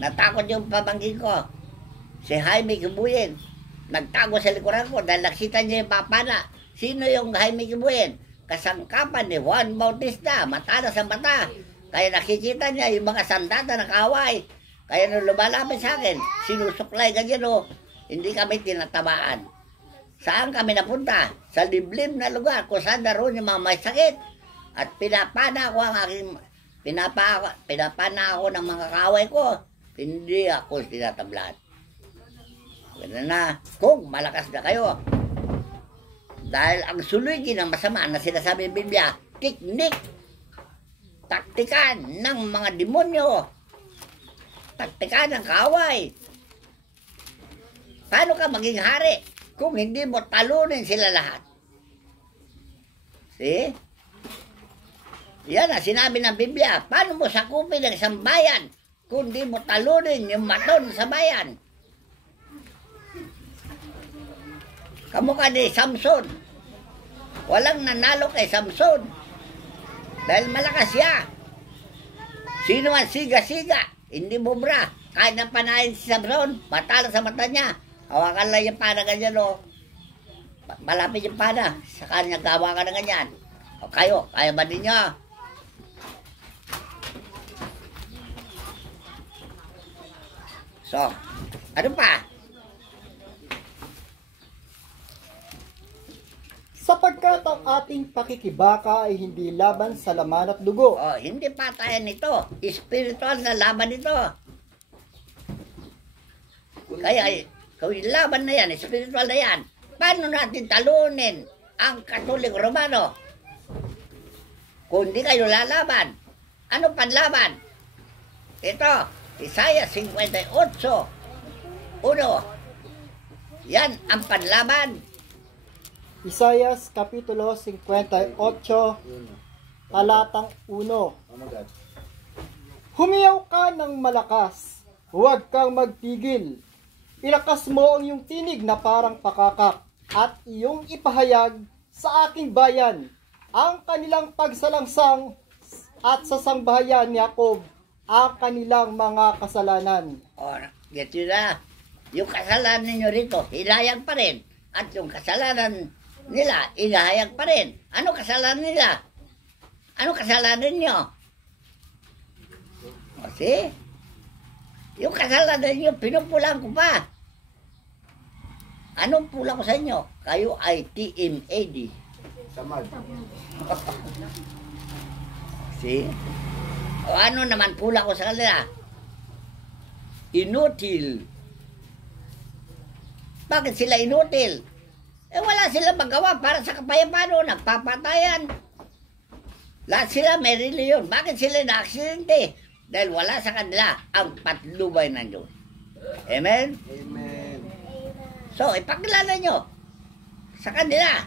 Natakot yung pamangkin ko. Si Jaime Kibuyen. Nagtago sa likuran ko dahil nakita niya yung papana. Sino yung Jaime Kibuyen? Kasangkapan ni Juan Bautista. Mata na sa mata. Kaya nakikita niya yung mga sandata na kaaway. Kaya nung lumalapit sa akin, sinusuklay ganyan o. Hindi kami tinatamaan. Saan kami napunta? Sa liblib na lugar kung saan naroon yung mga may sakit. At pinapana ako ng mga kaaway ko. Hindi ako tinatablan. Ganun na, kung malakas na kayo. Dahil ang sulugin ng masama na sinasabi ng Biblia, teknik, taktikan ng mga demonyo, taktikan ng kaaway. Paano ka maging hari kung hindi mo talunin sila lahat? See? Yan ang sinabi ng Biblia. Paano mo sakupin ang isang bayan kung hindi mo talunin yung maton sa bayan? Kamukha ni Samson. Walang nanalo kay Samson. Dahil malakas siya. Sino man siga-siga, hindi bubra. Kahit nang panahin si Samson, matala sa mata niya. Hawakan lang yung pana ganyan o. Malapit yung pana. Sa kanya gawa ka na ganyan. O kayo, kaya ba ninyo? So, ano pa? Sapagkat ang ating pakikibaka ay hindi laban sa laman at dugo. Oh, hindi patayan ito. Spiritual na laban ito. Kaya, kung yung laban na yan, spiritual na yan, paano natin talunin ang Katolik Romano? Kung hindi kayo lalaban, ano panlaban? Ito, Isaiah 58:1. Yan ang panlaban. Isaias Kapitulo 58, talatang 1. Humiyaw ka ng malakas, huwag kang magtigil. Ilakas mo ang iyong tinig na parang pakakak, at iyong ipahayag sa aking bayan ang kanilang pagsalangsang at sa sangbahayan ni Jacob ang kanilang mga kasalanan. O, get yun na. Yung kasalanan ninyo rito, hinayang pa rin. At yung kasalanan nila, inahayag pa rin. Ano kasalanan nila? Ano kasalanan ninyo? O, see? Yung kasalanan ninyo, pinupulang ko pa. Anong pula ko sa inyo? Kayo ay TMAD. Samad. See? O ano naman pula ko sa kanila? Inutil. Bakit sila inutil? Eh wala silang magawa para sa kapayapaan, nagpapatayan. Lahat sila may reliyon. Bakit sila na-aksidente? Dahil wala sa kanila ang patnubay ng Diyos. Amen? Amen. So, ipakilala nyo sa kanila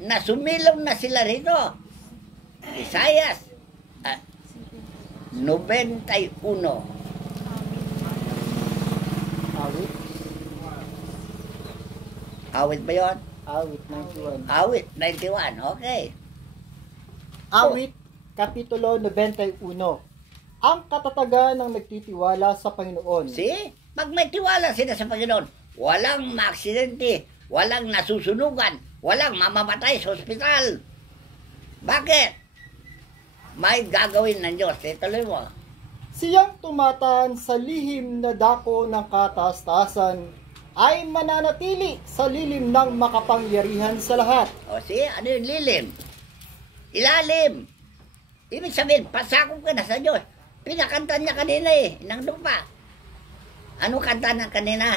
na sumilong na sila rito. Isaiah 91. Awit, Awit ba yun? awit 91. Awit 91, okay. Awit, Kapitulo 91. Ang katatagan ng nagtitiwala sa Panginoon. See? Pag may tiwala sila sa Panginoon, walang maaksidente, walang nasusunugan, walang mamamatay sa ospital. Bakit? May gagawin ng Diyos. Ituloy mo. Siyang tumatan sa lihim na dako ng kataas-taasan ay mananatili sa lilim ng makapangyarihan sa lahat. O see? Ano yung lilim? Ilalim. Ibig sabihin, pasakop ka na sa Diyos. Pinakanta niya kanina nang lupa. Ano kanta ng kanina?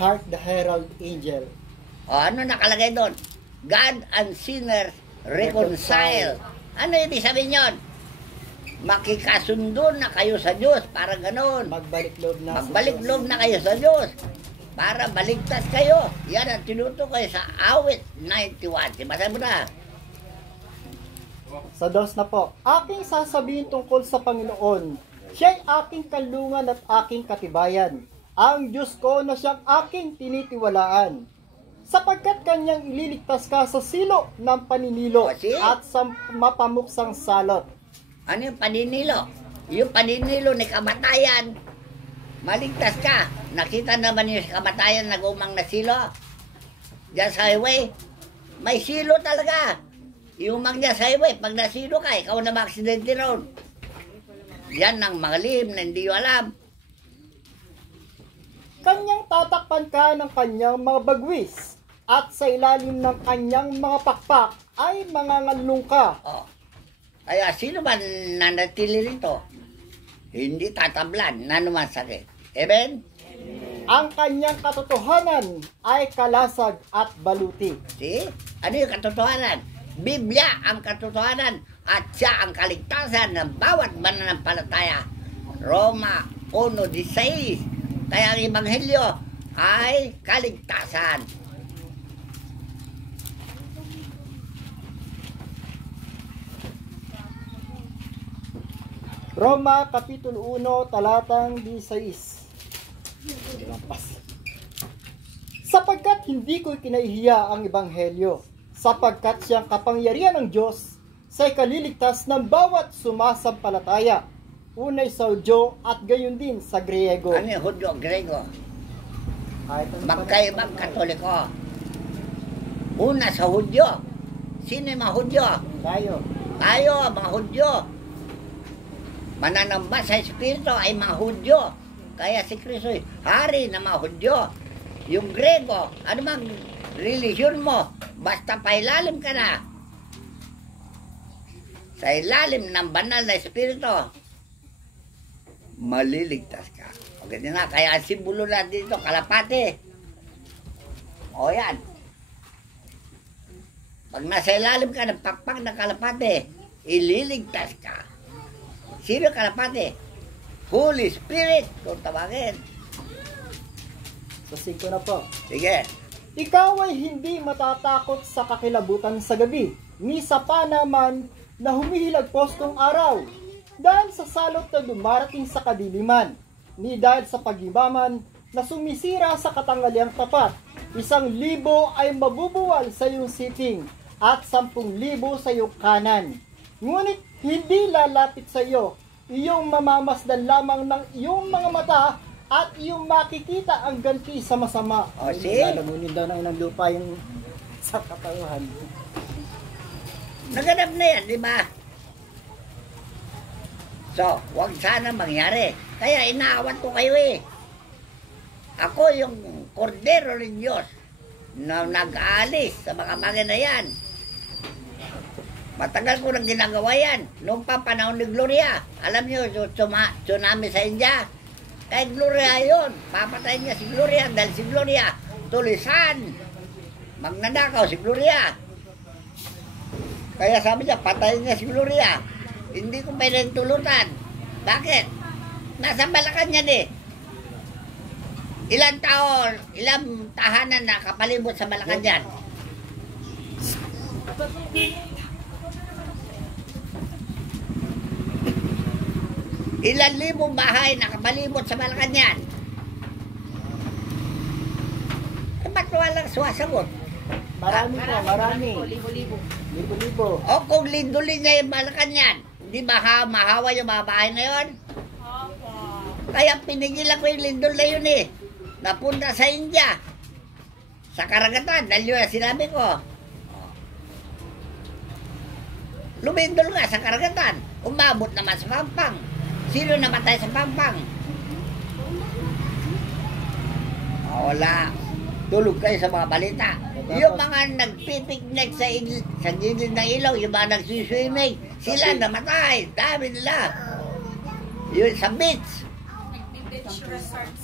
Hark the Herald Angel. O ano nakalagay doon? God and sinners reconcile. Ano ibig sabihin yun? Makikasundo na kayo sa Diyos. Para ganoon. Magbalik loob na Magbalik sa Diyos. loob na kayo sa Diyos. Para baligtas kayo. Yan ang tinutukoy sa awit 91. Sibasa mo na. Sa Diyos na po. Aking sasabihin tungkol sa Panginoon. Siya'y aking kalungan at aking katibayan. Ang Diyos ko na siyang aking tinitiwalaan. Sapagkat kanyang ililigtas ka sa silo ng paninilo O, see? at sa mapamuksang salot. Ano yung paninilo? yung paninilo ni kamatayan, maligtas ka. Nakita naman yung kamatayan nag-umang na silo. Diyan sa highway, may silo talaga. Yung umang niya sa highway, pag nasilo ka, ikaw na ma-aksidente ron. Yan ang malim na hindi alam. Kanyang tatakpan ka ng kanyang mga bagwis, at sa ilalim ng kanyang mga pakpak ay mangangalung ka. Oh. Kaya sino man nanatili rito, hindi tatablan na naman sakit. Amen? Ang kanyang katotohanan ay kalasag at baluti. See? Ano yung katotohanan? Biblia ang katotohanan at siya ang kaligtasan ng bawat mananampalataya. Roma 1:16. Kaya ang Ebanghelyo ay kaligtasan. Roma Kapitulo 1, talatang 16. Sapagkat hindi ko kinahihiya ang Ebanghelyo, sapagkat siyang kapangyarihan ng Diyos sa ikaliligtas ng bawat sumasampalataya, unay sa Hudyo at gayon din sa Griego. Ano yung Hudyo, Grego? Magkaibang Katoliko. Una sa Hudyo. Sino yung mga Hudyo? Tayo, mga Hudyo. Mananamba sa Espiritu ay mga Hudyo. Kaya si Kristo ay hari ng mga Hudyo. Yung Grego, ano mang relihiyon mo, basta pailalim ka na sa ilalim ng banal na Espiritu, maliligtas ka. O ganyan na, kaya ang simbolo na dito, kalapate. O yan. Pag nasa ilalim ka ng pakpak ng kalapate, ililigtas ka. Sino kalapate? Holy Spirit, kung tawagin. Sa 5 na po. Sige. Ikaw ay hindi matatakot sa kakilabutan sa gabi, ni sa panaman na humihilagpos ng araw, dahil sa salot na dumarating sa kadiliman, ni dahil sa pagimaman na sumisira sa katanghaliang tapat. 1,000 ay mabubuwal sa iyong siting, at 10,000 sa iyong kanan. Ngunit hindi lalapit sa iyo, iyong mamamasdan lamang ng iyong mga mata, at iyong makikita ang ganti sa masama. O, see? Lalamunin daw ng lupa yung sa katawan. Naganap na yan, di ba? So, huwag sana mangyari. Kaya inaawat ko kayo eh. Ako yung kordero ng Diyos na nag-aalis sa mga bagay na yan. Matagal ko nang ginagawa yan. Noong pa panahon ni Gloria. Alam niyo, tsunami sa India. Kay Gloria yun. Papatayin niya si Gloria dahil si Gloria tulisan. Magnanakaw si Gloria. Kaya sabi niya, patayin niya si Gloria. Hindi ko pwedeng tulutan. Bakit? Nasa Malacanang eh. Ilang taon, ilang tahanan na kapalibot sa Malacanang. Ilang libong bahay nakapalibot sa Malacanang. Eh, ba't walang suwasagot? Marami po, marami. Libo-libo. O kung lindulin niya yung Malacanang, di ba mahawa yung mga bahay na yun? Kaya pinigilan ko yung lindol na yun eh. Napunta sa India. Sa karagatan, dahil yun ang sinabi ko. Lumindol nga sa karagatan. Umabot naman sa Pampang. Sino namatay sa Pampang? Wala. Tulog kayo sa mga balita. Yung mga nagpipiknik sa gilid ng ilog, yung mga nagsuswimming, sila namatay. Dami nila. Yun sa beach. Nagbi-beach resorts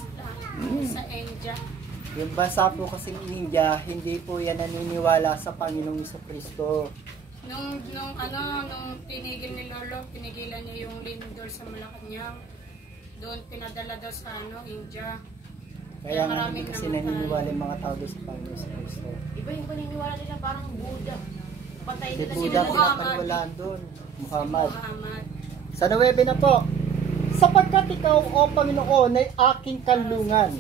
sa India. Yung bansa po kasing India, hindi po yan naniniwala sa Panginoong Jesucristo. Nung tinigil ni Lolo, pinigilan niya yung lindol sa Malacanang. Doon pinadala daw sa India. Kaya nga maraming hindi kasi namatay. naniniwala yung mga tao doon sa Panginoong Jesucristo. Iba yung paniniwala nila parang Buddha. Patay Si nila si Buddha Muhammad. pinapaniwalaan doon. Muhammad. Muhammad. Sa 9 na po, sapagkat ikaw, O Panginoon, ay aking kanlungan.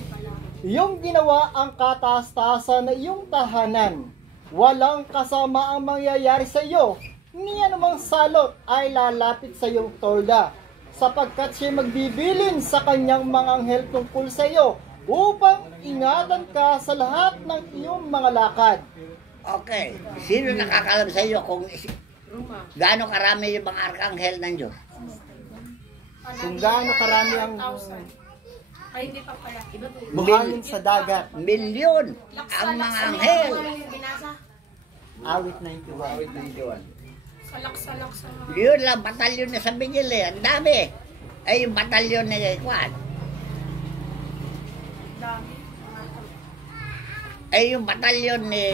Iyong ginawa ang kataas-taasan na iyong tahanan. Walang kasama ang mangyayari sa iyo, ni anumang salot ay lalapit sa iyong tolda. sapagkat siya magbibilin sa kanyang mga anghel tungkol sa iyo upang ingatan ka sa lahat ng iyong mga lakad. Okay, sino nakakalam sa iyo kung gaano karami yung mga arkanghel ng Diyos? Kung gaano karami ang 1,000. Ay, hindi pa pala. buhangin sa dagat. Milyon ang mga anghel. Awit 91. Salak-salak sa mga... Yun lang, batalyon na sa Miguel eh. Ang dami. Ay, yung batalyon na Kwan. Dami. Ay, yung batalyon ni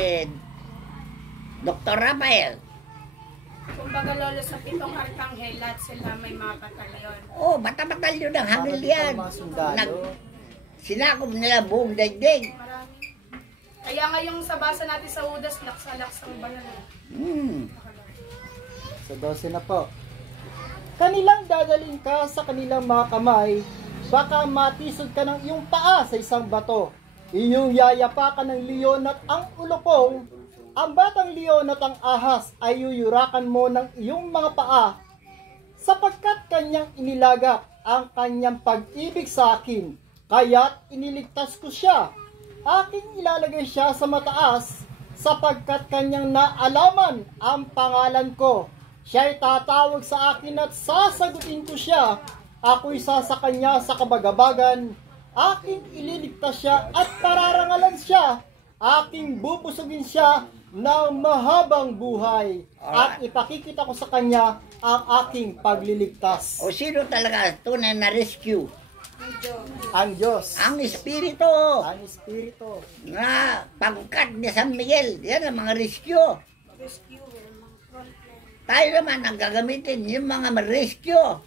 Dr. Rafael. Kumbaga lolo sa 7 arkanghel, lahat sila may mga batalyon. Oh, batalyon ng hangil yan. Mga sundalo. Sinakop nila buong daigdig. Marami. Kaya nga yung sa basa natin sa Udas, laksalaksang banal. Sa 12 na po. Kanilang dadalhin ka sa kanilang mga kamay, baka matisod ka ng iyong paa sa isang bato. Inyong yayapakan ng leon at ang ulupong, ang batang leon at ang ahas ay yuyurakan mo ng iyong mga paa, sapagkat kanyang inilagak ang kanyang pag-ibig sa akin, kaya't iniligtas ko siya. Aking ilalagay siya sa mataas, sapagkat kanyang naalaman ang pangalan ko. Siya'y tatawag sa akin at sasagutin ko siya. Ako'y sa kanya sa kabagabagan. Aking ililigtas siya at pararangalan siya. Aking bubusugin siya ng mahabang buhay. At ipakikita ko sa kanya ang aking pagliligtas. O sino talaga tunay na rescue? Ang Diyos. Ang Espiritu. Ang Espiritu. Na pangkat ni San Miguel. Yan ang mga rescue. Tayo naman ang gagamitin yung mga rescue.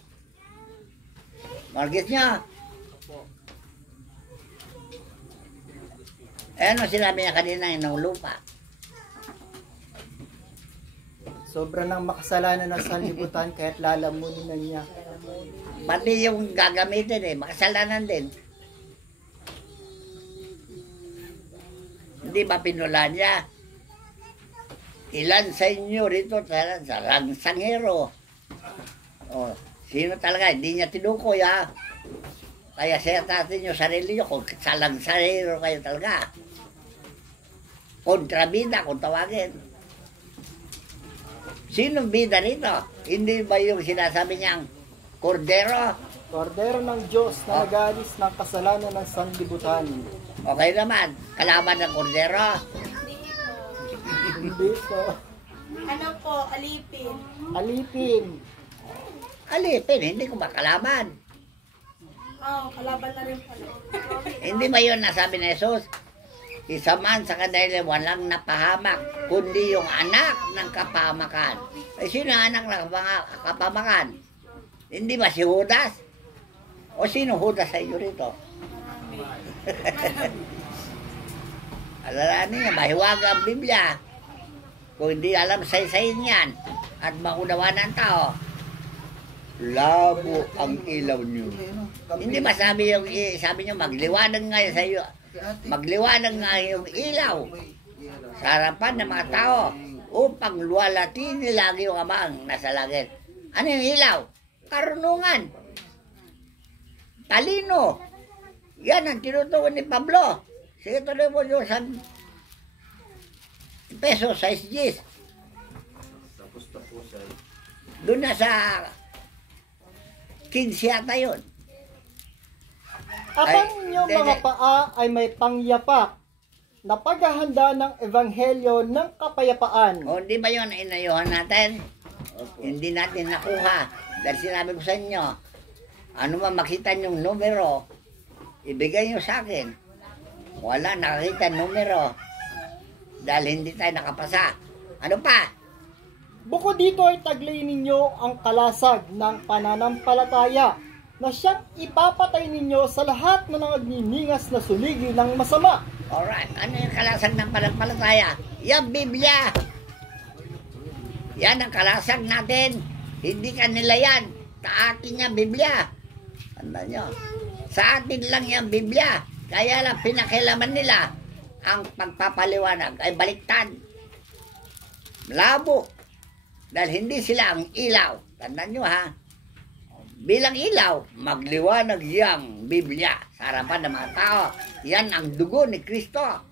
Margit niya. Ano sinabi niya kanina ng lupa? Sobra ng makasalanan ng sanlibutan kaya't lalamunin na niya. Pati yung gagamitin makasalanan din. Hindi ba pinula niya? Ilan sa inyo rito sa langsangero? O, sino talaga? Hindi niya tinukoy ha. Kaya share natin yung sarili nyo kung sa langsangero kayo talaga. Kontrabida kung tawagin. Sinong bida rito? Hindi ba yung sinasabi niyang kordero? Kordero ng Diyos na nag-aalis ng kasalanan ng sanlibutan. Okay naman. Kalaban ng kordero. Hindi po. Ano po, alipin. Alipin. Alipin, hindi ko ba kalaban? Oo, kalaban na rin pala. Hindi ba yun nasabi ni Jesus? Isa man sa kanila walang napahamak, kundi yung anak ng kapahamakan. Ay, sino ang anak ng kapahamakan? Hindi ba si Judas? O sino Judas sa inyo rito? Alalahanin niya, mahiwaga ang Biblia. Kung hindi alam say-sayin yan at maunawa ng tao, labo ang ilaw niyo. Hindi ba sabi niyo, magliwanag nga sa iyo, magliwanag nga yung ilaw sa harapan ng mga tao upang luwalatin nila yung Amang nasa langit. Ano yung ilaw? Karunungan. Talino. Yan ang tinutuon ni Pablo. Sige, tuloy mo yung sa peso, 6 Gs. Doon na sa 15 yata yun. Ang inyong mga paa ay may pangyapak na paghahanda ng ebanghelyo ng kapayapaan. O, di ba yun inayuhan natin? Hindi natin nakuha. Dahil sinabi ko sa inyo, ano man makita niyong numero, ibigay niyo sa akin. Wala nakakita numero. Dahil hindi tayo nakapasa. Ano pa? Bukod dito ay taglay ninyo ang kalasag ng pananampalataya na siyang ipapatay ninyo sa lahat ng nagniningas na suligi ng masama. Alright, ano yung kalasag ng pananampalataya? Yung Biblia. Yan ang kalasag natin. Hindi kanila yan. Sa atin yung Biblia. Tanda nyo. Sa atin lang yung Biblia. Kaya lang pinakilaman nila ang pagpapaliwanag ay baliktad. Labo. Dahil hindi sila ang ilaw. Tandaan nyo ha. Bilang ilaw, magliwanag yang Biblia sa harapan ng mga tao. Yan ang dugo ni Kristo.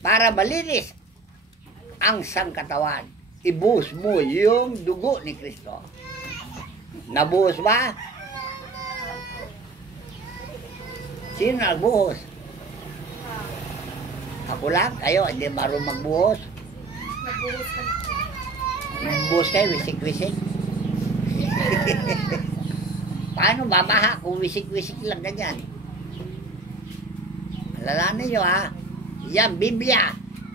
Para malinis ang sangkatawan, ibuhos mo yung dugo ni Kristo. Nabuhos ba? Sino nagbuhos? Ako lang? Kayo, hindi marunong magbuhos? Magbuhos kayo, wisik-wisik. Paano babaha kung wisik-wisik lang ganyan? Alalahanin nyo ha, yan Biblia,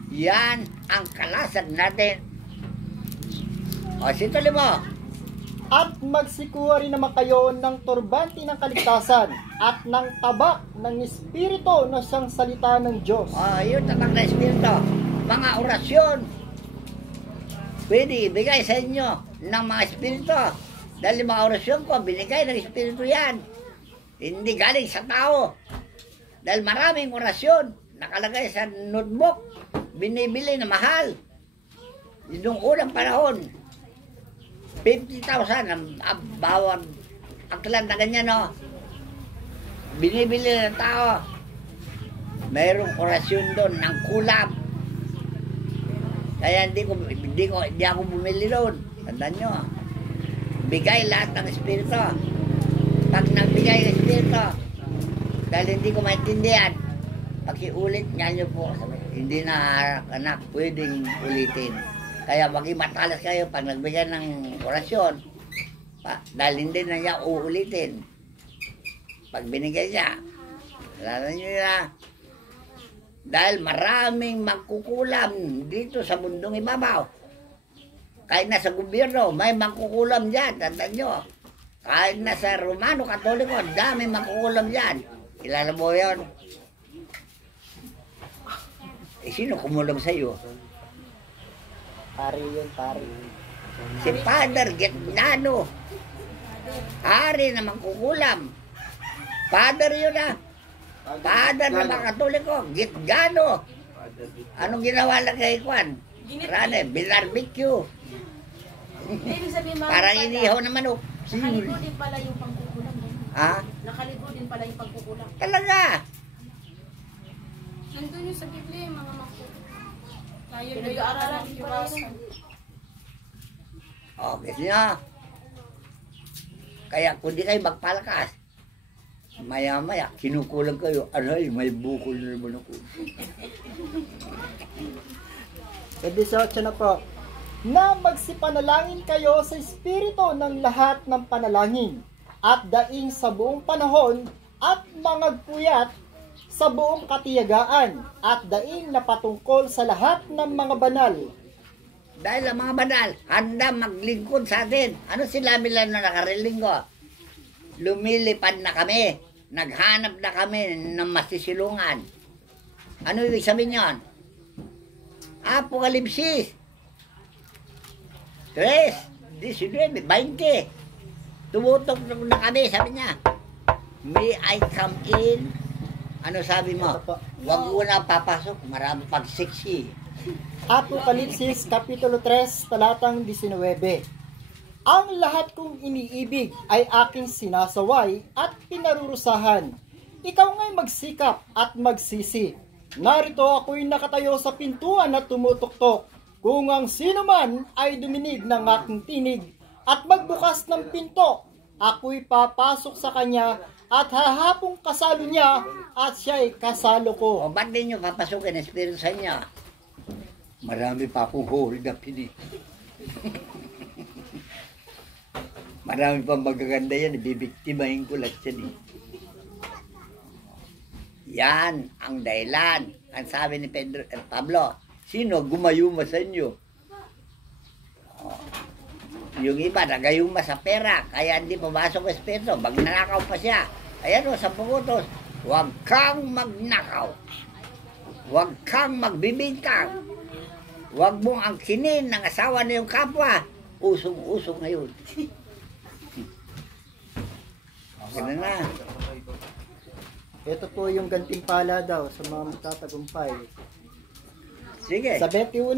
yan ang kalasan natin. O, situloy mo. At magsikuha rin naman kayo ng turbante ng kaligtasan at ng tabak ng Espiritu na siyang salita ng Diyos. O, yun tabak na Espiritu. Mga orasyon, pwede ibigay sa inyo ng mga Espiritu. Dahil mga orasyon ko, binigay ng Espiritu yan. Hindi galing sa tao. Dahil maraming orasyon, nakalagay sa notebook, binibili na mahal. Yung unang panahon, 50,000 ang bawang aklan na ganyan, no? Binibili ng tao. Mayroong orasyon doon ng kulam. Kaya hindi ako bumili doon. Tandaan nyo. Bigay lahat ng Espiritu. Pag nagbigay ng Espiritu, dahil hindi ko maintindihan, pakiulit nga nyo po. Hindi na anak pwedeng ulitin. Kaya maging matalas kayo pag nagbigay ng orasyon. Dahil hindi na niya uulitin. Pag binigay niya, alam nyo na, dahil maraming magkukulam dito sa mundong ibabaw. Kahit nasa gobyerno, may magkukulam dyan. Tandaan nyo. Kahit nasa Romano, Katoliko, dami magkukulam dyan. Kilala mo yun? Sino kumulam sa'yo? Pari yun, pari. Si Father Getnano. Hari na magkukulam. Father yun ah. Father na mga Katoliko. Gitgano. Anong ginawa lang kay Juan? Rane, binarbecue. Ibig sabihin, mga Parang bata, inihaw na manok. nakaligo din pala yung pangkukulam. Ha? Nakaligo din pala yung pangkukulam. Talaga. Nandun yung sa Biblia, yung mga mako. Tayo na yung Pinag-aaralan alam ko pala iwasan. yun. Okay niya. Kaya kung di kayo magpalakas, maya-maya, kinukulang kayo. Aray, may bukol na naman ako. Sa 18 na po, na magsipanalangin kayo sa Espiritu ng lahat ng panalangin at daing sa buong panahon at mangagpuyat sa buong katiyagaan at daing na patungkol sa lahat ng mga banal. Dahil ang mga banal, handa maglingkod sa atin. Ano sila nila na nakarelinggo? Lumilipad na kami. Naghanap na kami ng masisilungan. Ano ibig sabihin yun? Apokalipsis 3:19, 20. Tumutok na kami, sabi niya. May I come in? Ano sabi mo? Huwag mo na papasok, marami pag sexy. Apokalipsis Kapitulo 3, talatang 19. Ang lahat kong iniibig ay aking sinasaway at pinarurusahan. Ikaw nga'y magsikap at magsisi. Narito ako'y nakatayo sa pintuan at tumutuktok. Kung ang sino man ay duminig ng aking tinig at magbukas ng pinto, ako'y papasok sa kanya at hahapong kasalo niya at siya'y kasalo ko. O ba't din nyo papasukin ang Espiritu sa inyo? Marami pa akong huli na pini. Marami pa magaganda yan, bibiktimahin ko lang siya eh. Yan ang dahilan. Ang sabi ni Pablo, sino gumayuma sa inyo? Oh. Yung iba, nagayuma sa pera, kaya hindi pumasok ang Espiritu. Magnanakaw pa siya. Ayan o, sa pugutos, huwag kang magnakaw. Huwag kang magbibintang. Huwag mong angkinin ng asawa na yung kapwa. Usong-usong ngayon. Okay na. Ito po yung gantimpala daw sa mga magtatagumpay. Sige. Sa 21,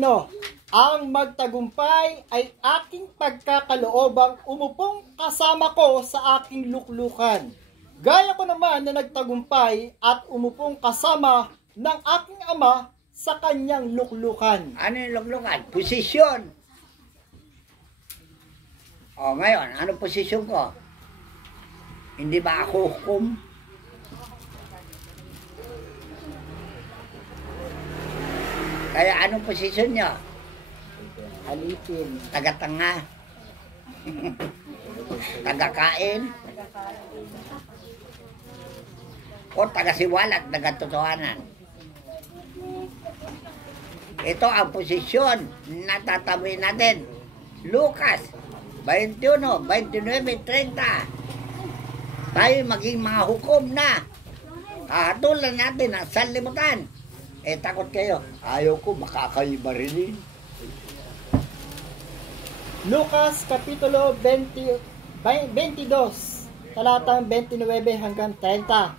Ang magtagumpay ay aking pagkakaloobang umupong kasama ko sa aking luklukan. Gaya ko naman na nagtagumpay at umupong kasama ng aking ama sa kanyang luklukan. Ano yung luklukan? Posisyon. O ngayon, ano posisyon ko? Hindi ba ako hukom? Kaya anong posisyon nyo? Alipin. Tagatanga. Tagakain. O tagasiwalat, tagatotohanan. Ito ang posisyon na tatamuin natin. Lucas 21, 29, 30. Tayo maging mga hukom na. Hahatulan natin ang sanlibutan. Takot kayo. Ayaw ko, makakaiba rin. Lucas Kapitulo 22, talatang 29 hanggang 30.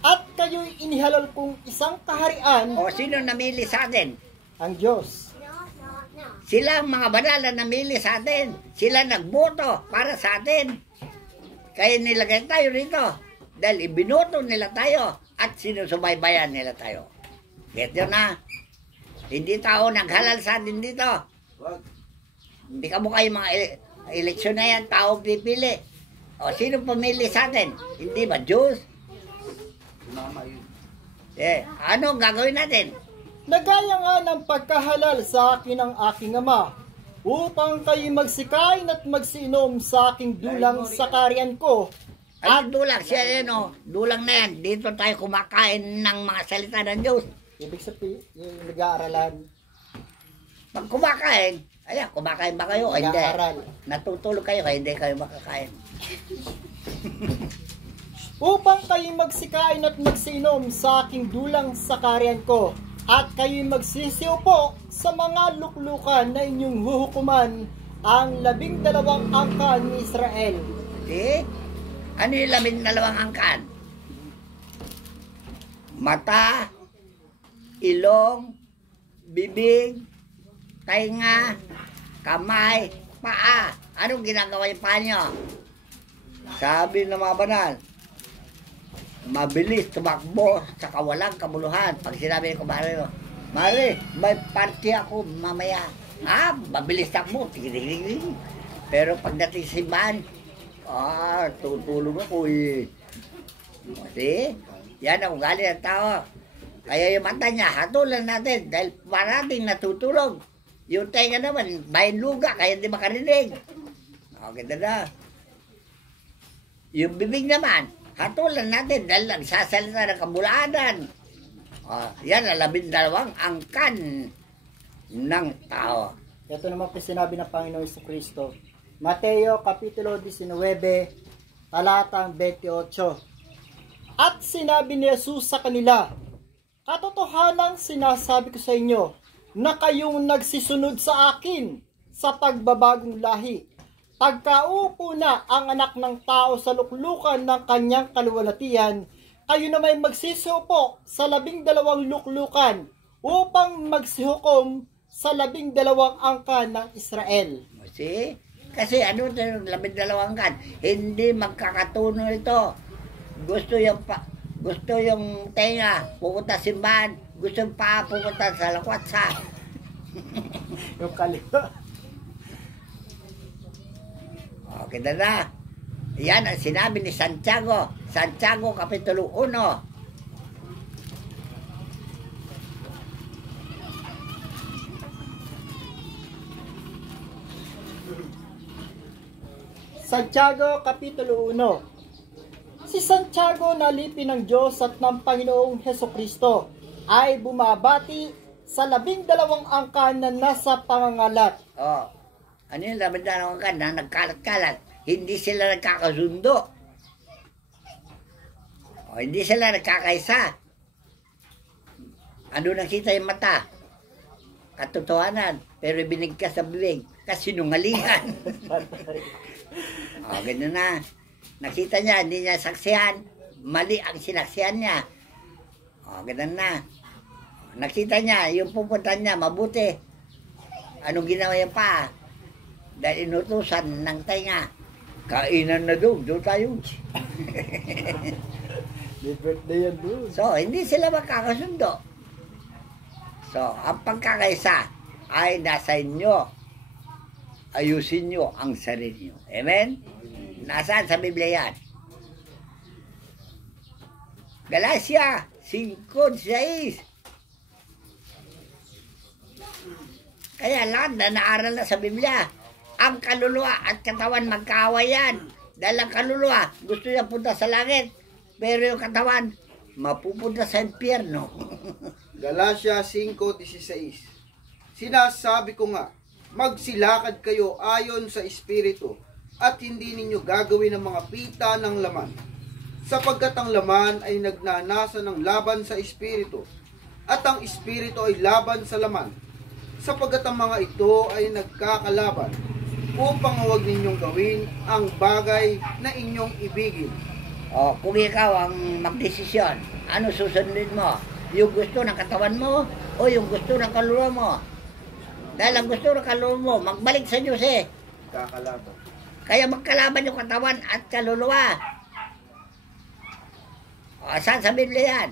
At kayo'y inihalal kong isang kaharian. O sino namili sa atin? Ang Diyos. Sila ang mga banal na namili sa atin. Sila nagboto para sa atin. Kaya nilagay tayo rito. Dahil ibinoto nila tayo at sinusubaybayan nila tayo. Get yun na. Hindi tao naghalal sa atin dito. Hindi ka mo kayo mga eleksyon na yan, tao pipili. O sino pumili sa atin? Hindi ba Diyos? Ano gagawin natin? Nagaya nga ng pagkahalal sa akin ng aking ama, upang kayo magsikain at magsiinom sa aking dulang sa kaharian ko. At dulang siya yan o, dulang na yan. Dito tayo kumakain ng mga salita ng Diyos. Ibig sabihin, yung nag-aaralan. Pag kumakain, ayan, kumakain ba kayo? O hindi. Nag-aaral. Natutulog kayo, kaya hindi kayo makakain. Upang kayo magsikain at magsiinom sa aking dulang sa kaharian ko, at kayo magsisiupo sa mga luklukan na inyong huhukuman ang 12 angkan ni Israel. See? Ano yung 12 angkan? Mata, ilong, bibig, tainga, kamay, paa. Anong ginagawa yung paa nyo? Sabi ng mga banal, mabilis tumakbo sa kawalang kabuluhan. Pag sinabi ko, Mari, may party ako mamaya. Mabilis takbo. Tigil-tigil. Pero pagdating sa simbahan, tutulog ako eh. See? Yan ang ugali ng tao. Kaya yung mata niya, hatulan natin dahil parating natutulog. Yung tenga naman, bayan luga, kaya hindi makarinig. Okay na. Yung bibig naman, hatulan natin dahil nagsasalita ng kabulaanan. Yan ang 12 angkan ng tao. Ito naman po sinabi ng Panginoon Jesucristo. Mateo Kapitulo 19, talatang 28. At sinabi ni Jesus sa kanila, katotohanang sinasabi ko sa inyo, na kayong nagsisunod sa akin sa pagbabagong lahi. Pagkaupo na ang anak ng tao sa luklukan ng kanyang kaluwalhatian, kayo na may magsisiupo sa 12 luklukan upang magsihukom sa 12 angkan ng Israel. See? Kasi ano ito yung 12 angkan? Hindi magkakatuno ito. Gusto yung tenga, pupunta simbahan. Gusto yung paa, pupunta sa lakwatsa. Yung kaliwa. Okay na. Yan ang sinabi ni Santiago. Santiago Kapitulo 1. Santiago Kapitulo 1. Si Santiago na alipin ng Diyos at ng Panginoong Hesukristo ay bumabati sa 12 angkan na nasa pangangalat. Ano yung 12 angkan na nagkalat-kalat? Hindi sila nagkakasundo. Hindi sila nagkakaisa. Ano nakita yung mata? Katotohanan. Pero binigkas sa bibig. Kasinungalingan. Ganun na. Nakita niya, hindi niya saksihan. Mali ang sinaksihan niya. Ganun na. Nakita niya, yung pupunta niya, mabuti. Anong ginawa yung paa? Dahil inutusan ng tainga. Kainan na doon tayo. May birthday yan doon. So, hindi sila magkakasundo. So, ang pagkakaisa ay nasa inyo. Ayusin nyo ang sarili nyo. Amen? Nasaan sa Biblia yan? Galacia 5:6. Kaya lahat na naaral na sa Biblia, ang kaluluwa at katawan magkaawayan. Dahil ang kaluluwa, gusto niya punta sa langit. Pero yung katawan, mapupunta sa impyerno. Galacia 5:16. Sinasabi ko nga, magsilakad kayo ayon sa Espiritu, at hindi ninyo gagawin ang mga pita ng laman. Sapagkat ang laman ay nagnanasa ng laban sa Espiritu, at ang Espiritu ay laban sa laman. Sapagkat ang mga ito ay nagkakalaban, upang huwag ninyong gawin ang bagay na inyong ibigin. O, kung ikaw ang magdesisyon, ano susundin mo? Yung gusto ng katawan mo o yung gusto ng kaluluwa mo? Dahil ang gusto ng kaluluwa mo, magbalik sa Diyos eh. Kakalaban. Kaya magkalaban yung katawan at kaluluwa. O, saan sa Biblia yan?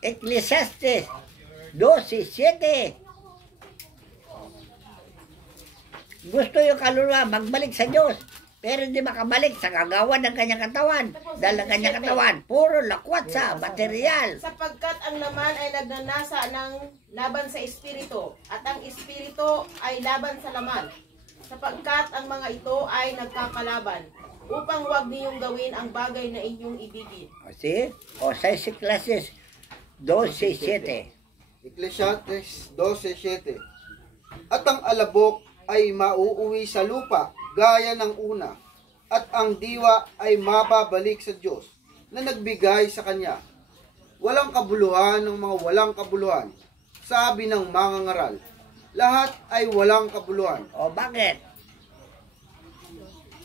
Ecclesiastes 12:7. Gusto yung kaluluwa, magbalik sa Diyos. Pero hindi makabalik sa kagawan ng kanyang katawan. Dahil ang kanyang katawan, puro lakwat sa material. Sapagkat ang laman ay nagnanasa ng laban sa Espiritu, at ang Espiritu ay laban sa laman. Sapagkat ang mga ito ay nagkakalaban, upang huwag niyong gawin ang bagay na inyong ibigin. O, see? O, sa Ecclesiastes 12:7. Ecclesiastes 12:7. At ang alabok ay mauuwi sa lupa gaya ng una, at ang diwa ay mababalik sa Diyos na nagbigay sa kanya. Walang kabuluhan ng mga walang kabuluhan, sabi ng mangangaral. Lahat ay walang kabuluhan. O, bakit?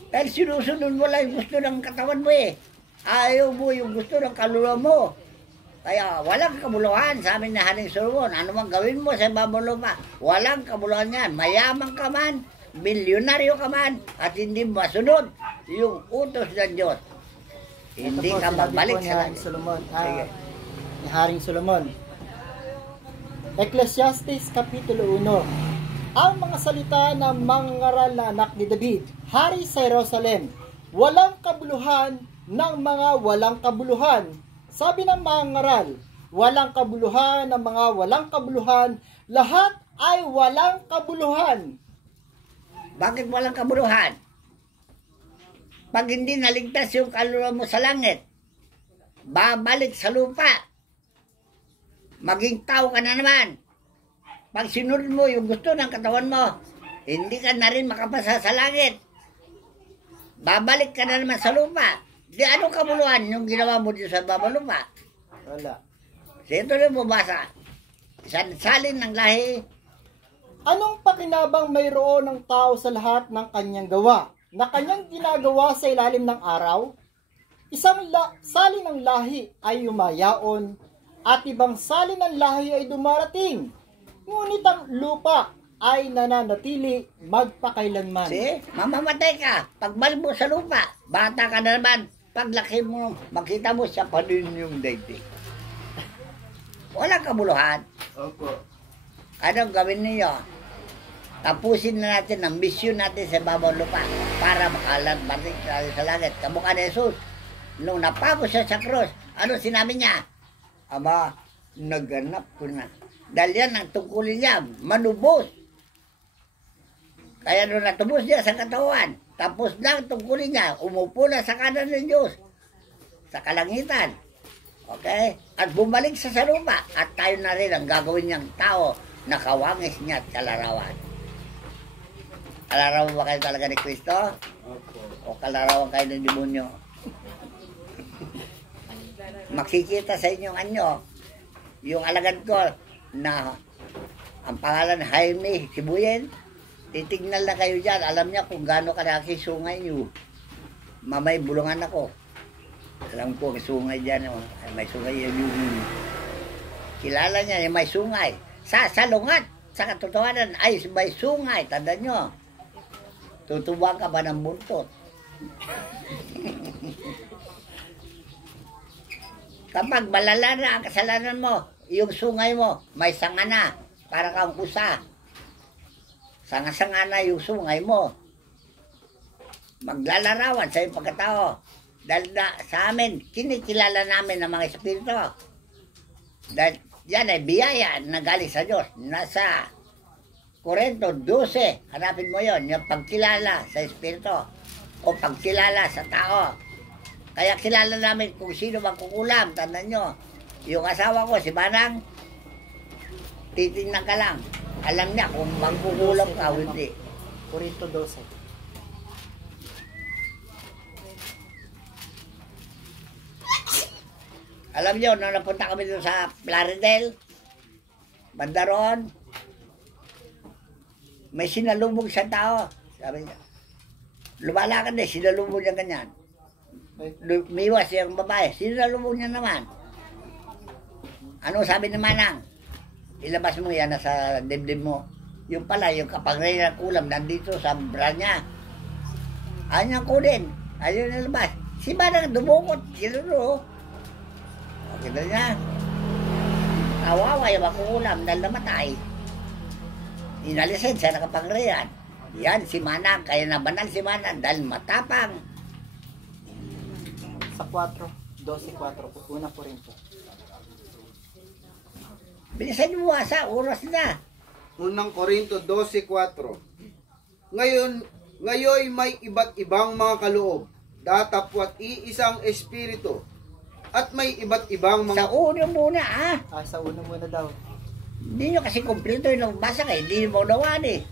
Dahil sinusunod mo lang yung gusto ng katawan mo eh. Ayaw mo yung gusto ng kaluluwa mo. Kaya walang kabuluhan, sabi na Haring Solomon. Ano mang gawin mo sa ibabang lupa, walang kabuluhan yan. Mayaman ka man, milyonaryo ka man, at hindi masunod yung utos ng Diyos. Hindi ka magbalik sa langit. Sige. Ni Haring Solomon. Ecclesiastes Kapitulo 1. Ang mga salita ng mangangaral na anak ni David, hari sa Jerusalem, walang kabuluhan ng mga walang kabuluhan. Sabi ng mangangaral, walang kabuluhan ng mga walang kabuluhan, lahat ay walang kabuluhan. Bakit walang kabuluhan? Pag hindi naligtas yung kaluluwa mo sa langit, babalik sa lupa. Maging tao ka na naman. Pag sinunod mo yung gusto ng katawan mo, hindi ka na rin makapasa sa langit. Babalik ka na naman sa lupa. Di anong kabuluhan yung ginawa mo dito sa babang lupa? Wala. Ito rin bubasa. Isang salin ng lahi. Anong pakinabang mayroon ng tao sa lahat ng kanyang gawa na kanyang ginagawa sa ilalim ng araw? Isang salin ng lahi ay yumayaon at ibang salin ng lahi ay dumarating. Ngunit ang lupa ay nananatili magpakailanman. See? Mamamatay ka. Pagbalik mo sa lupa, bata ka na naman. Paglaki mo, makita mo sa panin yung daigdig. Walang kabuluhan. Opo. Anong gawin niyo? Tapusin na natin ang mission natin sa babang lupa para makalanbatik tayo sa langit. Kamukha ni Jesus. Nung napako siya sa cross, ano sinabi niya? Aba, naganap ko na. Dahil yan ang tungkulin niya, manubos. Kaya nung natubos niya sa katawan, tapos na ang tungkulin niya, umupo na sa kanan ng Diyos, sa kalangitan. Okay? At bumalik sa lupa, at tayo na rin ang gagawin niyang tao na kawangis niya at kalarawan. Kalarawan ba kayo talaga ni Kristo? O kalarawan kayo ng demonyo? Makikita sa inyong anyo, yung alagad ko na ang pangalan Jaime Sibuyen, titignan na kayo dyan. Alam niya kung gaano kalaki sungay niyo. Mamay bulungan ako. Alam ko, sungay dyan. May sungay yung kilala niya, may sungay. Sa salungat. sa katotohanan ay may sungay. Tandaan nyo. Tutubuan ka ba ng buntot? Kapag malala na ang kasalanan mo, yung sungay mo, may sanga na. Para kang kusa. Sanga-sanga na yung sungay mo. Maglalarawan sa iyong pagkatao. Dahil sa amin, kinikilala namin ng mga espiritu. Dahil yan ay biyaya na galing sa Diyos. Nasa Korinto 12, hanapin mo yon, yung pagkilala sa espiritu o pagkilala sa tao. Kaya kilala namin kung sino bang kukulam. Tandaan nyo, yung asawa ko, si Manang, titingnan ka lang. Alam niya kung magkukulam ka o hindi. Korinto 12. Alam niyo, nung napunta kami doon sa Plaridel, banda roon, may sinalubog sa tao. Sabi niya, lumalakad eh, sinalubog niya ganyan. Lumiwas yung babae, sinalubog niya naman. Ano sabi ni Manang? Ilabas mo yan sa dibdib mo. Yung pala, yung kapangyarihan ng ulam nandito sa bra niya. Ayaw niyang kunin. Ayaw niya labas. Si Manang dumukot. Ginulo. Okay na niya. Kawawa yung makukulam dahil namatay. Inalisin siya ng kapangyarihan. Yan si Manang. Kaya nabanal si Manang dahil matapang. Sa 4, 12:4, unang Korinto. Bilisan mo sa oras na. Unang Korinto 12:4. Ngayon may iba't ibang mga kaloob, datapwat iisang espiritu, at may iba't ibang Sa mga... uno muna Sa una muna daw. Hindi nyo kasi kumpleto yung basa kayo. Hindi mo nawan eh.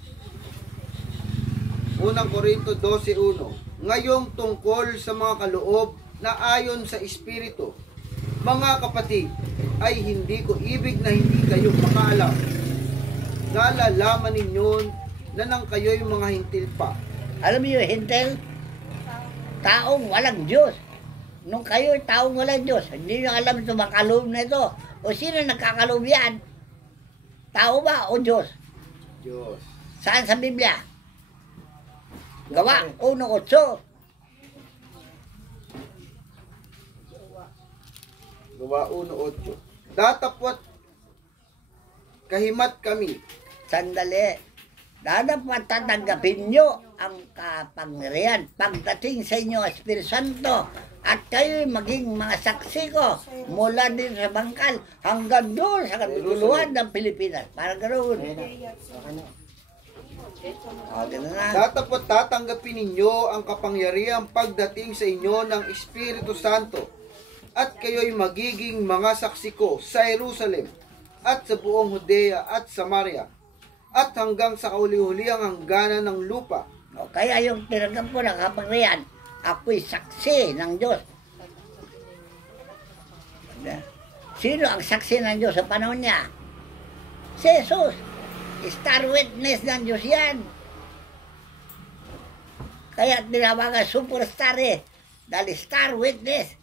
Unang Korinto 12:1. Ngayong tungkol sa mga kaloob na ayon sa espiritu, mga kapatid, ay hindi ko ibig na hindi kayo makaalam. Nalalaman ninyo na nang kayo'y mga hintil pa. Alam niyo, hintel? Taong walang Diyos. Nung kayo'y taong walang Diyos, hindi nyo alam ito makaloob na ito. O sino nagkakaloob yan? Tao ba o Diyos? Diyos. Saan sa Biblia? Gawa 1:8. Gawa 1:8. Datapwat kahimat kami. Sandali. Dapat tatanggapin nyo ang kapangyarihan pagdating sa inyo, Espiritu Santo, at kayo'y maging mga saksi ko mula din sa bangkal hanggang doon sa katutuluhan ng Pilipinas. Parang ganoon. Okay na. O, ganoon na. Datapwat tatanggapin ninyo ang kapangyarihan pagdating sa inyo ng Espiritu Santo, at kayo'y magiging mga saksi ko sa Jerusalem at sa buong Judea at Samaria at hanggang sa kauli-hulihang hangganan ng lupa. O, kaya yung tinanggap ko ng kapangyarihan, ako'y saksi ng Diyos. Sino ang saksi ng Diyos sa panahon niya? Si Jesus. Star witness ng Diyos yan. Kaya tinawagan superstar eh. Dahil star witness.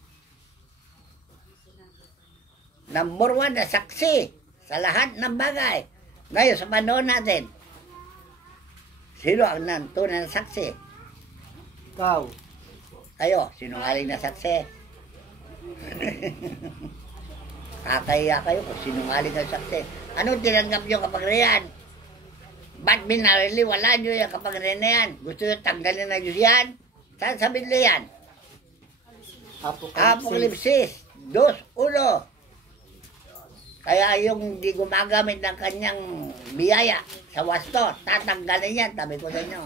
Number 1 na saksi sa lahat ng bagay. Ngayon sa panahon natin, sino ang tunay na saksi? Ikaw. Kayo, sinungaling na saksi. Kakaya kayo kung sinungaling na saksi. Anong tinanggap nyo kapangyarihan? Ba't binarili? Wala nyo yung kapangyarihan na yan. Gusto nyo tanggalin na Diyos yan? Saan sa Biblia yan? Apokalipsis 2:1. Kaya yung di gumagamit ng kanyang biyaya sa wasto, tatanggalin yan, tabi ko sa inyo.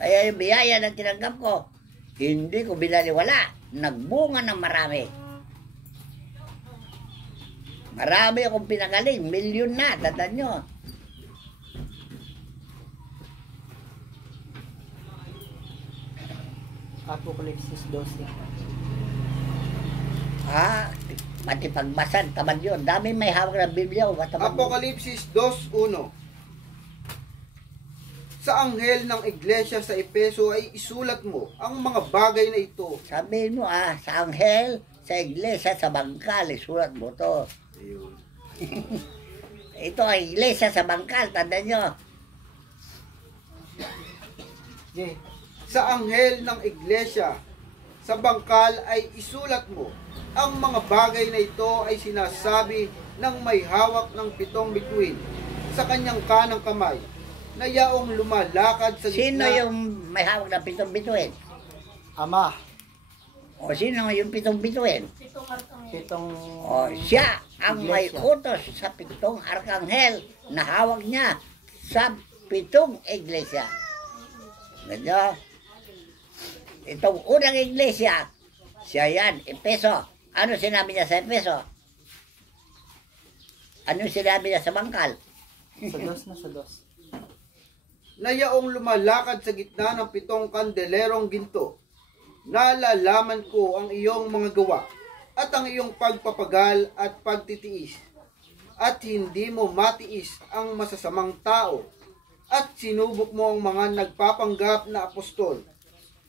Kaya yung biyaya na tinanggap ko, hindi ko binaliwala. Nagbunga ng marami. Marami akong pinagaling, milyon na, tandaan nyo. Apokalipsis 12. Pati pagbasan, tamad yun. Dami may hawak ng Biblia. Apokalipsis 2:1. Sa anghel ng iglesia sa Epeso ay isulat mo ang mga bagay na ito. Sabihin mo sa anghel, sa iglesia, sa bangkal, isulat mo to. Ayun. Ito ay iglesia sa Bangkal, tandaan nyo. Okay. Sa anghel ng iglesia sa Bangkal ay isulat mo, ang mga bagay na ito ay sinasabi ng may hawak ng 7 bituin sa kanyang kanang kamay, na yaong lumalakad sa Sino gitna. yung may hawak ng 7 bituin? Ama. O sino yung 7 bituin? Pitong arkanghel. Pitong... O siya ang may Iglesia. utos sa 7 arkanghel na hawak niya sa 7 iglesia. Ganyan. Itong unang iglesia, siya yan, Efeso. Ano sinabi niya sa Efeso? Ano sinabi niya sa Bangkal? Sa dos na, sa dos. Na yaong lumalakad sa gitna ng 7 kandelerong ginto. Nalalaman ko ang iyong mga gawa at ang iyong pagpapagal at pagtitiis, at hindi mo matiis ang masasamang tao, at sinubok mo ang mga nagpapanggap na apostol,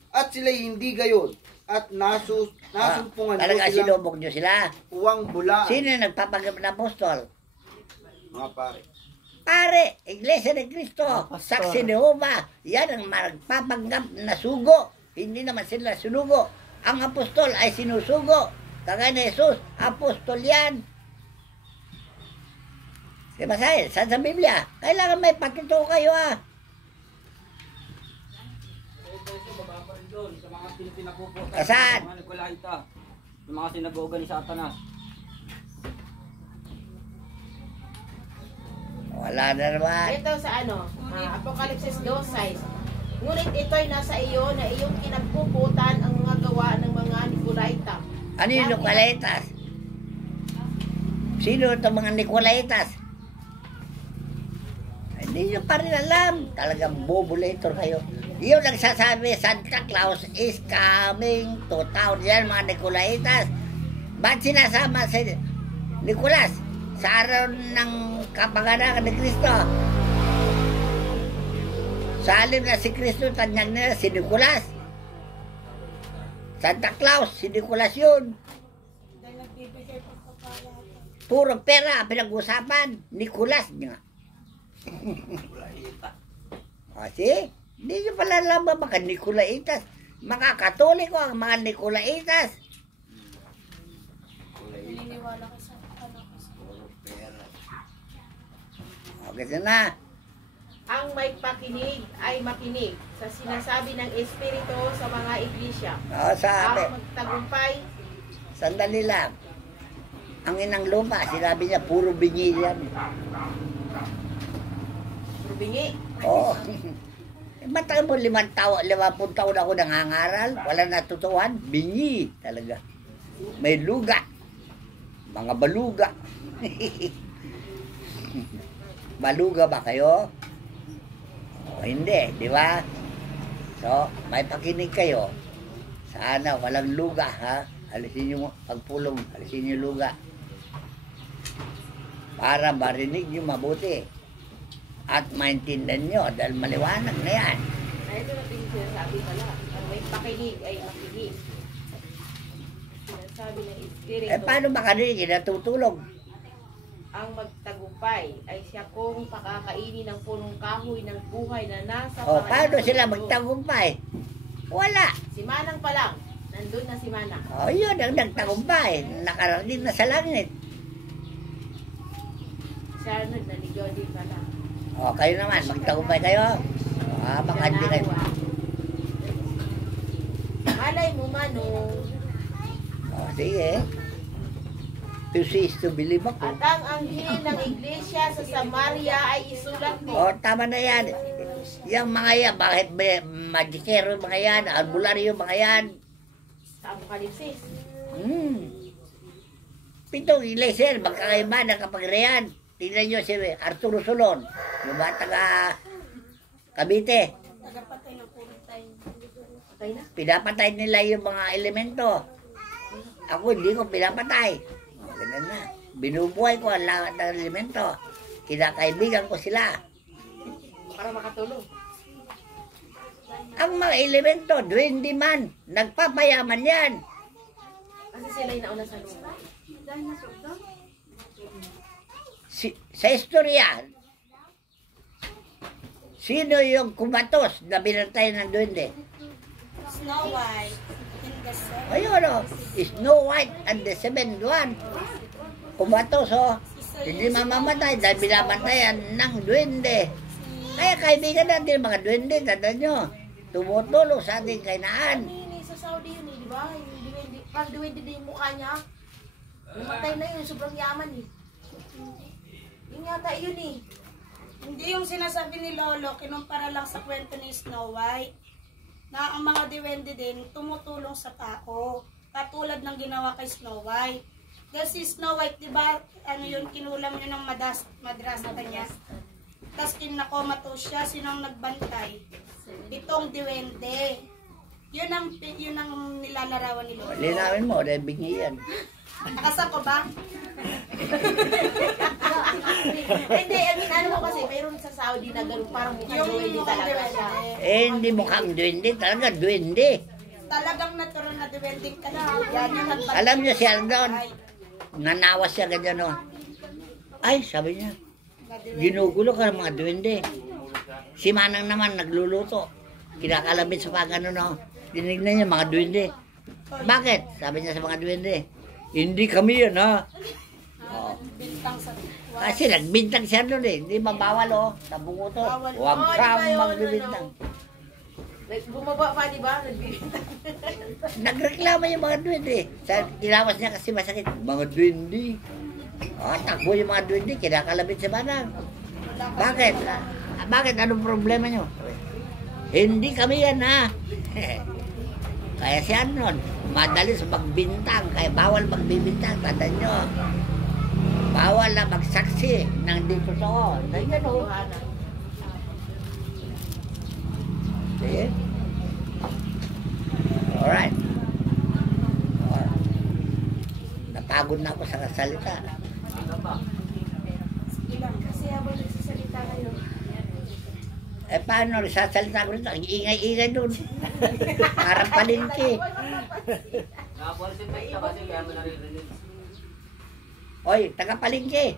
at sila'y hindi gayon, at nasumpungan mo Talaga silang sinubok niyo sila. uwang bulaan. Sino yung nagpapanggap na apostol? Mga pare. Pare, Iglesia ni Cristo, Pastor. Saksi ni Jehovah, yan ang magpapanggap na sugo. Hindi naman sila sunugo. Ang apostol ay sinusugo. Kagaya ni Jesus, apostol yan. Diba sa'yo? Saan sa Biblia? Kailangan may patito kayo Sa mga pinapuputan, Saan? sa mga Nikolaita, yung mga sinagoga ni Satanas. Wala na naman. Ito sa Apokalipsis 2:6. Ngunit ito'y nasa iyo na iyong kinagpuputan ang mga gawa ng mga Nikolaita. Ano yung Nicolaitas? Sino itong mga Nicolaitas? Hindi nyo pa rin alam. Talagang bobulator kayo. Yung nagsasabi, Santa Claus is coming to town. Yan mga Nicolaitas. Ba't sinasama si Nicolas sa araw ng kapanganakan ni Kristo? Sa alim na si Kristo, tanyag nila si Nicolas. Santa Claus, si Nicolas yun. Dahil nagbibigay pagpapala. Puro pera pinag-usapan. Nicolas nga. Kasi, hindi nyo pala alam ba mga Nicolaitas. Mga Katoliko ang mga Nicolaitas. Naniniwala ka sa anak. Okay na. Ang may pakinig ay makinig sa sinasabi ng Espiritu sa mga iglesia. O, sabi. Ang magtagumpay, Sandali lang. Ang inang lupa, sinabi niya, puro bingi yan. rubingi. Oo. Matagal mo 50 taon ako nangangaral. Wala natutuhan. Bingi talaga. May luga. Mga baluga. Baluga ba kayo? O hindi, di ba? So, may pakinig kayo. Sana walang luga, ha? Alisin nyo pagpulong, alisin nyo luga. Para marinig nyo mabuti. At maintindihan nyo dahil maliwanag na yan. Ay, ito natin yung sinasabi pala. Ang may pakinig ay makinig. Sinasabi ng Espiritu. Paano makarinig? Natutulog. Ang magtagumpay ay siya kung pakakainin ng punong kahoy ng buhay na nasa O, paano Panginoon. sila magtagumpay? Wala. Si Manang pa lang. Nandun na si Manang. O, yun ang nagtagumpay. Nakarating na sa langit. Si Arnold na ni Jody pa lang. O, kayo naman, magtagumpay kayo. Baka hindi kayo. Ganawa. Malay mo, Manong. O, sige. To see is to believe ako. At ang anghel ng iglesia sa Samaria ay isulat mo. O, tama na yan. Yung mga yan, bakit magikero yung mga yan, albularyo yung mga yan. Sa Apokalipsis. Pitong iglesia, magkakaiba ng kapangyarihan. Tingnan nyo si Arturo Solon, yung mga taga Cavite. Tagapatay ng puro tayo. Patay na. Pinapatay nila yung mga elemento. Ako hindi ko pinapatay. O, ganun na. Binubuhay ko ang lahat ng elemento. Kinakaibigan ko sila. Para makatulong. Ang mga elemento, duwende man, nagpapayaman yan. Kasi sila yung nauna sa lupa. sa istorya, sino yung kumatos na binantay ng duwende? Snow White in the sun. Ayun o, Snow White and the Seven Dwarfs. Kumatos o, hindi mamamatay dahil binabantayan ng duwende. Kaya kaibigan natin mga duwende, tanda nyo, tumutulong sa ating kainaan. Hindi, sa Saudi yun eh, di ba? Parang duwende din yung mukha niya. Namatay na yun, sobrang yaman eh. Yun yata yun eh. Hindi yung sinasabi ni Lolo, kinumpara lang sa kwento ni Snow White, na ang mga diwende din tumutulong sa tao, katulad ng ginawa kay Snow White. Kasi Snow White, di ba, ano yun, kinulam yun ng madrasa niya. Tapos kinakomato siya, sinong nagbantay? Itong diwende. Yun ang nilalarawan ni Lolo. Linawin mo, dahil bingi yan. Nakasan ko ba? Hindi, I mean, ano mo kasi, mayroon sa Saudi na gano'n, parang mukhang duwende talaga siya. Hindi mukhang duwende, talaga duwende. Talagang natural na diwende ka na. Yan yung nagbantay. Alam niyo siya doon, nanawas siya ganyan o. Ay, sabi niya, ginugulo ka ng mga duwende. Si Manang naman nagluluto. Kinakalabit sa pagano no. Dinignan niya mga duwende. Bakit? Sabi niya sa mga duwende. Hindi kami yan ha. Bintang sa Kasi nagbintang siya doon eh. Hindi mabawal o. Sa bungo to. Huwag kang magbibintang. Bumaba pa, di ba? Nagreklamo yung mga duwende. Tinawas niya kasi masakit. Mga duwende. Takbo yung mga duwende. Kinakalabit si Manang. Bakit? Bakit? Anong problema nyo? Hindi kami yan ha. Kaya siya nun, madali sa magbintang. Kaya bawal magbibintang. Tanda nyo. Bawal na magsaksi ng di totoo. Ganyan o. See? Alright. Napagod na ako sa kasalita. Kasi habang nagsasalita kayo. Eh paano nagsasalita ko rito? Ang ingay-ingay doon. Parang palengke. Nakapolisin pa ito kasi kaya mo naririnig. Oy, taga-palengke.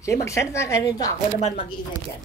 Sige, magsalita ka rito. Ako naman mag-iingay dyan.